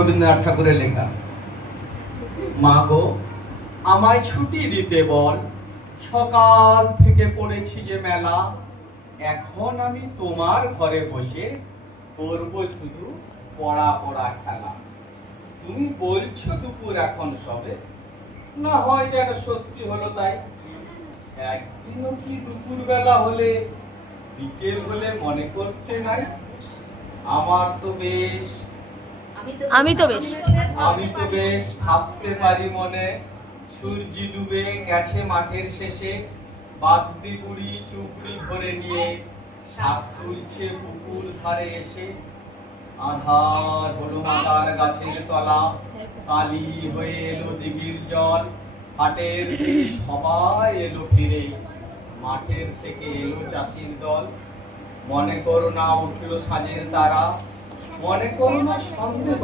রবীন্দ্রনাথ ঠাকুরের লেখা। মা গো, আমায় ছুটি দিতে বল, সকাল থেকে পড়েছি যে মেলা, এখন আমি তোমার ঘরে বসে করব শুধু পড়া পড়া খেলা। তুমি বলছো দুপুর এখন সবে, না হয় যেন সত্যি হলো তাই। একদিনও কি দুপুর বেলা হলে বিকেল হলে মনে করতে নাই? আমার তো বেশ আমি তো বেশ ভাবতে পারি মনে, সূর্য ডুবে গেছে মাঠের শেষে, বাগদি বুড়ি চুপড়ি ভরে নিয়ে শাক তুলছে পুকুর ধারে এসে। আধার হলো মাতার গাছের তলা, কালি হয়ে এলো দিঘির জল, হাটের সবাই এলো ফিরে, মাঠের থেকে এলো চাষির দল। মনে করো না উঠলো সাজের তারা, মনে করো না সন্দেহ